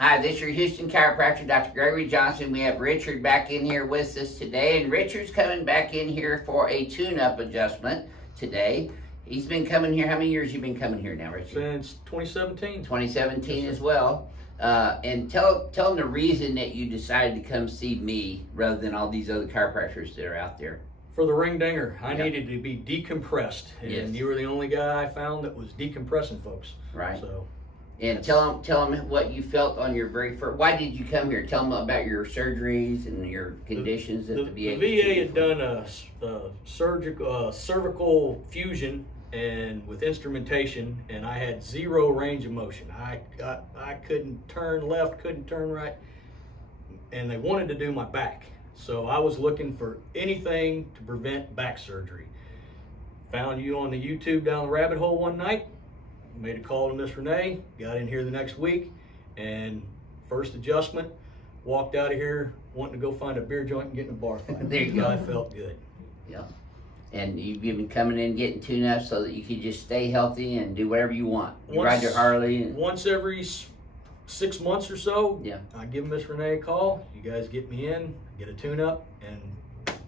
Hi, this is your Houston chiropractor, Dr. Gregory Johnson. We have Richard back in here with us today, and Richard's coming back in here for a tune-up adjustment today. He's been coming here. How many years you been coming here now, Richard? Since 2017. 2017 as well. And tell them the reason that you decided to come see me rather than all these other chiropractors that are out there. For the ring dinger, I needed to be decompressed, and you were the only guy I found that was decompressing folks. Right. So, and tell them what you felt on your very first. Why did you come here? Tell them about your surgeries and your conditions the VA had done a cervical fusion and with instrumentation, and I had zero range of motion. I couldn't turn left, couldn't turn right, and they wanted to do my back. So I was looking for anything to prevent back surgery. Found you on the YouTube down the rabbit hole one night, made a call to Miss Renee, got in here the next week, and first adjustment, walked out of here wanting to go find a beer joint and get in a bar fight. There you go. I felt good. Yeah. And you've been coming in getting tuned up so that you can just stay healthy and do whatever you want. You ride your Harley. Once every 6 months or so, yeah, I give Miss Renee a call. You guys get me in, get a tune-up, and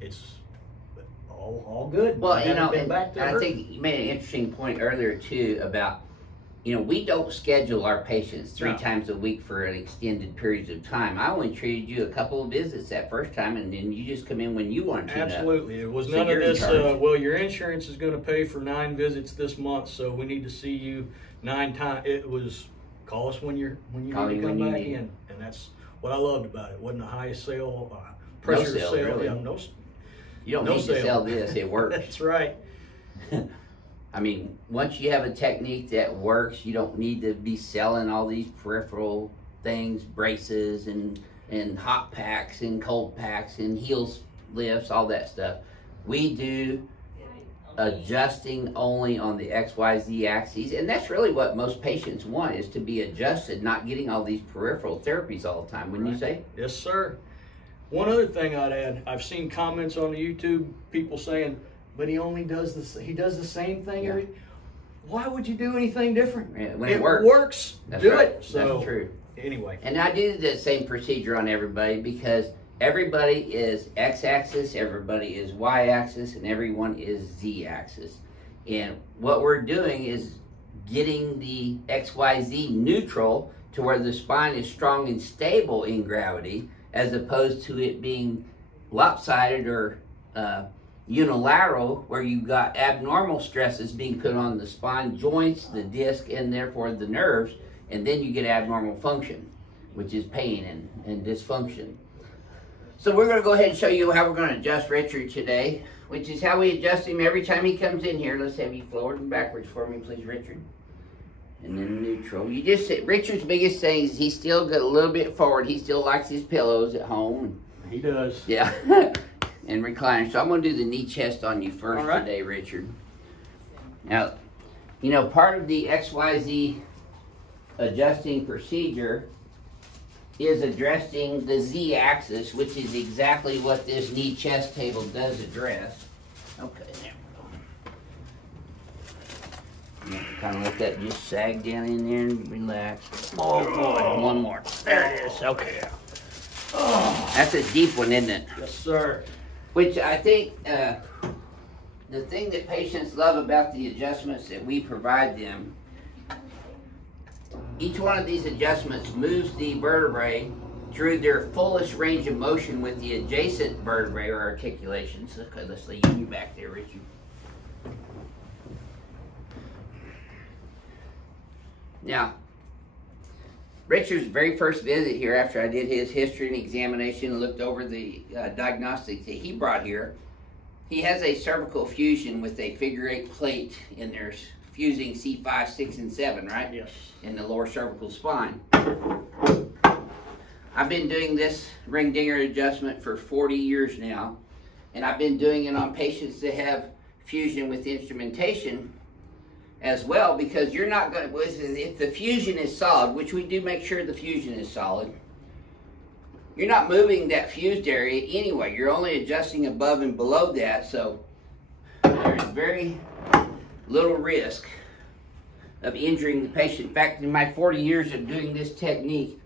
it's all good. Well, you know, and I think you made an interesting point earlier too about, you know, we don't schedule our patients three times a week for an extended periods of time. I only treated you a couple of visits that first time, and then you just come in when you want to. Absolutely. It was none of this, well, your insurance is going to pay for 9 visits this month, so we need to see you 9 times. It was, call us when you need to come back in. And that's what I loved about it. It wasn't the highest sale, pressure sale. Really. Yeah, you don't need to sell this. It works. That's right. I mean, once you have a technique that works, you don't need to be selling all these peripheral things, braces and hot packs and cold packs and heel lifts, all that stuff. We do adjusting only on the XYZ axes, and that's really what most patients want, is to be adjusted, not getting all these peripheral therapies all the time, wouldn't you say? Yes, sir. One other thing I'd add, I've seen comments on the YouTube, people saying, but he only does this, he does the same thing every. Why would you do anything different? Yeah, when it works, that's do right. it. So, that's true. Anyway. And I do the same procedure on everybody because everybody is X-axis, everybody is Y-axis, and everyone is Z-axis. And what we're doing is getting the XYZ neutral to where the spine is strong and stable in gravity, as opposed to it being lopsided or unilateral, where you've got abnormal stresses being put on the spine joints, the disc, and therefore the nerves, and then you get abnormal function, which is pain and dysfunction. So we're going to go ahead and show you how we're going to adjust Richard today, which is how we adjust him every time he comes in here. Let's have you forward and backwards for me, please, Richard. And then neutral. You just say, Richard's biggest thing is he's still got a little bit forward. He still likes his pillows at home. He does. Yeah. And recliner. So I'm going to do the knee chest on you first today, Richard. Now, you know, part of the XYZ adjusting procedure is addressing the Z axis, which is exactly what this knee chest table does address. Okay, there we go. Kind of let that just sag down in there and relax. Oh boy, one more. There it is. Okay. Oh, that's a deep one, isn't it? Yes, sir. Which I think the thing that patients love about the adjustments that we provide them, each one of these adjustments moves the vertebrae through their fullest range of motion with the adjacent vertebrae or articulations. Okay, let's lay you back there, Richard. Now, Richard's very first visit here after I did his history and examination and looked over the diagnostics that he brought here, he has a cervical fusion with a figure-8 plate in there fusing C5, 6, and 7, right? Yes. In the lower cervical spine. I've been doing this ring dinger adjustment for 40 years now, and I've been doing it on patients that have fusion with instrumentation as well, because you're not going to, if the fusion is solid, which we do make sure the fusion is solid, you're not moving that fused area anyway. You're only adjusting above and below that, so there's very little risk of injuring the patient. In fact, in my 40 years of doing this technique,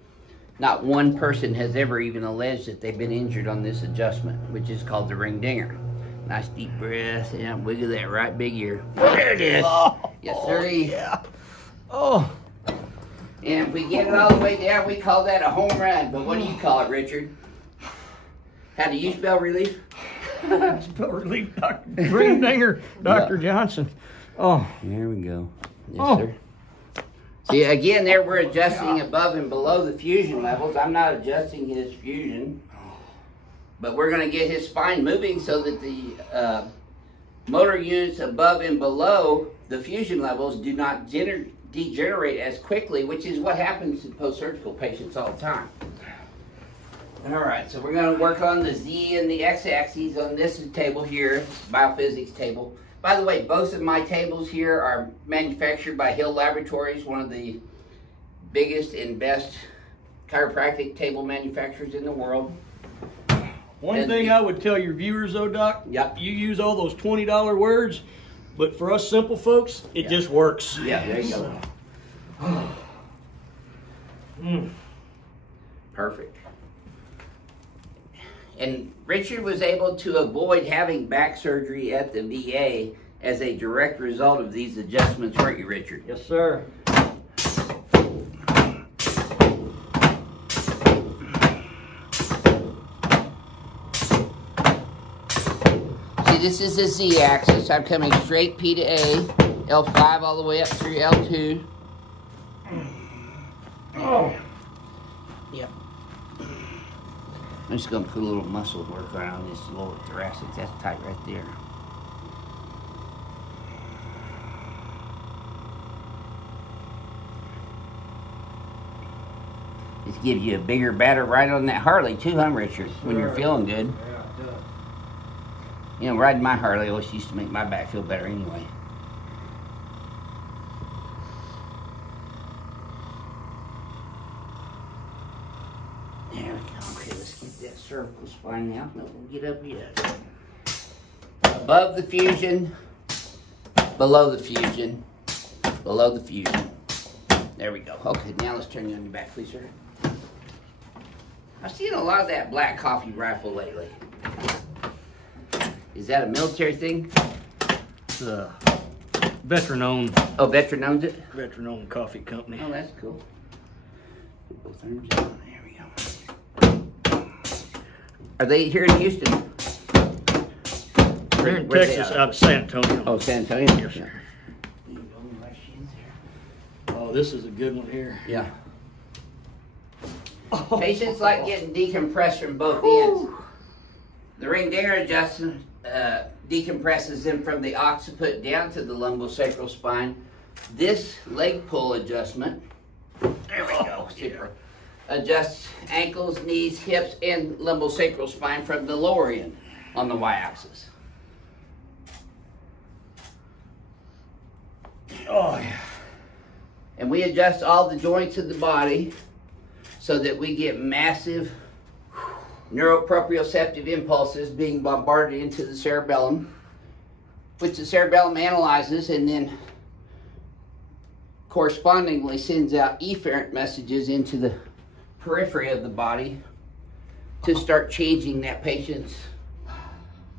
Not one person has ever even alleged that they've been injured on this adjustment, which is called the ring dinger. Nice deep breath. Yeah, wiggle that right big ear. There it is. Oh, Yes, sir. yeah. Oh. And if we get it all the way down, we call that a home run. But what do you call it, Richard? How do you spell relief? Spell relief, Dr. Ring dinger, Dr. Johnson. Oh. There we go. Yes, sir. See, again, there we're adjusting above and below the fusion levels. I'm not adjusting his fusion, but we're going to get his spine moving so that the motor units above and below the fusion levels do not degenerate as quickly, which is what happens in post-surgical patients all the time. All right, so we're going to work on the Z and the X axes on this table here, BioPhysics table. By the way, both of my tables here are manufactured by Hill Laboratories, one of the biggest and best chiropractic table manufacturers in the world. One thing I would tell your viewers though, Doc, Yep. You use all those $20 words, but for us simple folks, it just works. Yeah, there you go. Perfect. And Richard was able to avoid having back surgery at the VA as a direct result of these adjustments, weren't you, Richard? Yes, sir. See, this is the Z axis. I'm coming straight P to A, L5 all the way up through L2. Oh. Yep. I'm just going to put a little muscle work around this lower thoracic. That's tight right there. This gives you a bigger batter right on that Harley too, huh, Richard? When you're feeling good. Yeah, it does. You know, riding my Harley always used to make my back feel better anyway. There we go. Okay, let's get that cervical spine now. No, we'll get up yet. Above the fusion, below the fusion, below the fusion. There we go. Okay, now let's turn you on your back, please, sir. I've seen a lot of that black coffee rifle lately. Is that a military thing? It's a veteran-owned. Oh, veteran owns it? Veteran-owned coffee company. Oh, that's cool. Put both arms down. There we go. Are they here in Houston? They're in Where Texas, they out of San Antonio. Oh, San Antonio? Yes, sir. Oh, this is a good one here. Yeah. Oh. Patients like getting decompressed from both ends. The ring dinger adjustment decompresses them from the occiput down to the lumbosacral spine. This leg pull adjustment, there we go, super, adjusts ankles, knees, hips, and lumbosacral spine from the lower end on the y-axis. Oh, yeah. And we adjust all the joints of the body so that we get massive neuroproprioceptive impulses being bombarded into the cerebellum, which the cerebellum analyzes and then correspondingly sends out efferent messages into the periphery of the body to start changing that patient's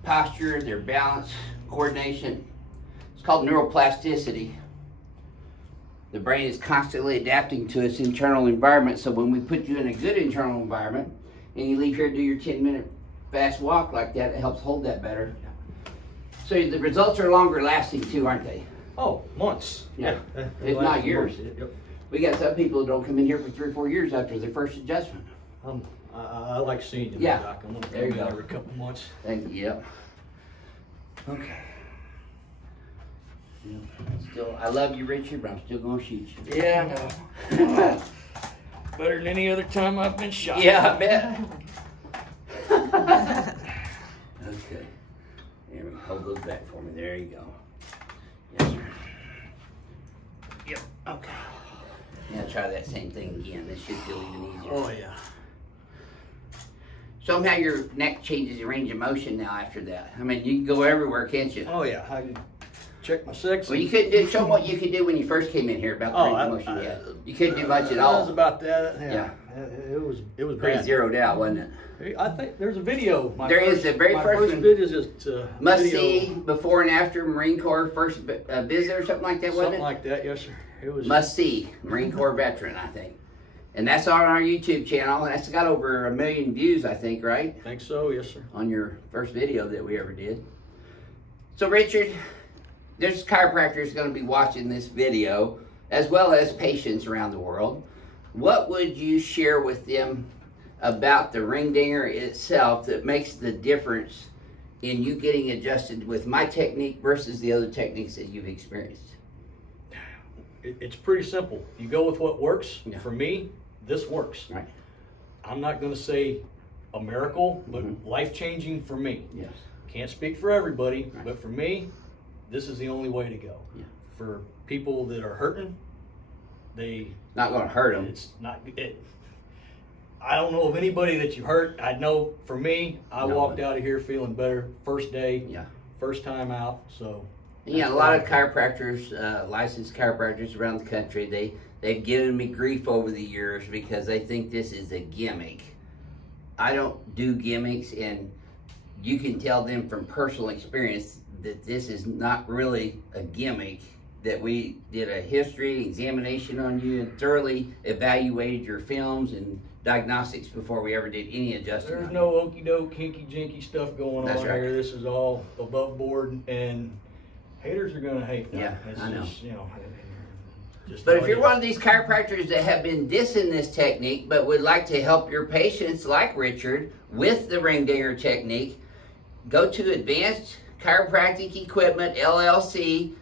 posture, their balance, coordination. It's called neuroplasticity. The brain is constantly adapting to its internal environment, so when we put you in a good internal environment and you leave here to do your 10-minute fast walk like that, it helps hold that better. So the results are longer lasting too, aren't they? Oh, months. Yeah, if not years. Yep. We got some people who don't come in here for 3 or 4 years after their first adjustment. I like seeing you, Yeah. Doc. I'm gonna There you come in go. every couple months. Thank you. Yep. Okay. Still, I love you, Richard, but I'm still gonna shoot you. Yeah, I know. Better than any other time I've been shot. Yeah, I bet. Okay. There we go. Hold those back for me. There you go. Yes, sir. Yep. Okay. Now try that same thing again. This should feel even easier. Oh, yeah. Somehow your neck changes your range of motion now after that. I mean, you can go everywhere, can't you? Oh, yeah. I can check my sex. Well, you couldn't do, show them what you could do when you first came in here about the range of motion you had. You couldn't do much at That all. was about that. Yeah. it was pretty bad. zeroed out, wasn't it? I think there's a video. There is the very first one. video is Must video. see before and after Marine Corps first visit or something like that, wasn't Something it? like that, yes, sir. It was Must see Marine Corps veteran, I think. And that's on our YouTube channel, and that's got over 1 million views, I think, right? I think so, yes, sir. On your first video that we ever did. So, Richard, there's chiropractors going to be watching this video, as well as patients around the world. What would you share with them about the ring dinger itself that makes the difference in you getting adjusted with my technique versus the other techniques that you've experienced? It's pretty simple. You go with what works. Yeah. For me, this works. Right. I'm not going to say a miracle, but life-changing for me. Yes. Can't speak for everybody, Right. but for me, this is the only way to go. Yeah. For people that are hurting, Not going to hurt them. it's not. I don't know of anybody that you hurt. I know for me, I walked out of here feeling better first day, first time out. So yeah, a lot of chiropractors, licensed chiropractors around the country, they've given me grief over the years because they think this is a gimmick. I don't do gimmicks, and you can tell them from personal experience that this is not really a gimmick, that we did a history examination on you and thoroughly evaluated your films and diagnostics before we ever did any adjustment. There's no okey doke, hinky jinky stuff going That's on right. here. This is all above board, and haters are gonna hate that. Yeah, It's I know. Just, just But how if it you're is. one of these chiropractors that have been dissing this technique but would like to help your patients like Richard with the ring dinger technique, go to Advanced Chiropractic Equipment LLC.com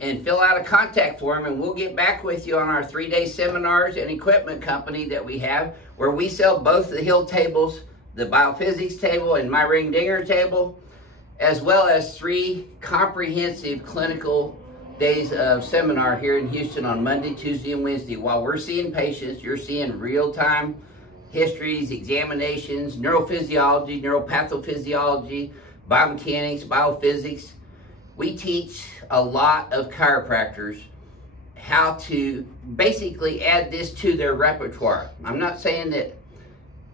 and fill out a contact form, and we'll get back with you on our 3-day seminars and equipment company that we have, where we sell both the Hill tables, the BioPhysics table and my ring dinger table, as well as 3 comprehensive clinical days of seminar here in Houston on Monday, Tuesday, and Wednesday. While we're seeing patients, you're seeing real-time histories, examinations, neurophysiology, neuropathophysiology, biomechanics, biophysics. We teach a lot of chiropractors how to basically add this to their repertoire. I'm not saying that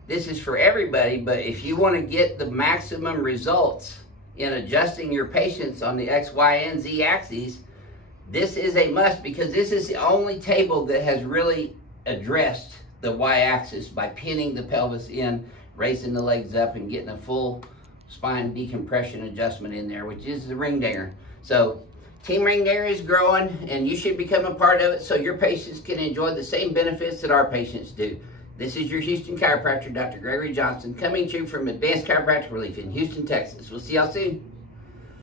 this is for everybody, but if you want to get the maximum results in adjusting your patients on the X, Y, and Z axes, this is a must, because this is the only table that has really addressed the Y-axis by pinning the pelvis in, raising the legs up, and getting a full spine decompression adjustment in there, which is the ring dinger. So Team Ring Dinger is growing, and you should become a part of it so your patients can enjoy the same benefits that our patients do. This is your Houston chiropractor, Dr. Gregory Johnson, coming to you from Advanced Chiropractic Relief in Houston, Texas. We'll see y'all soon.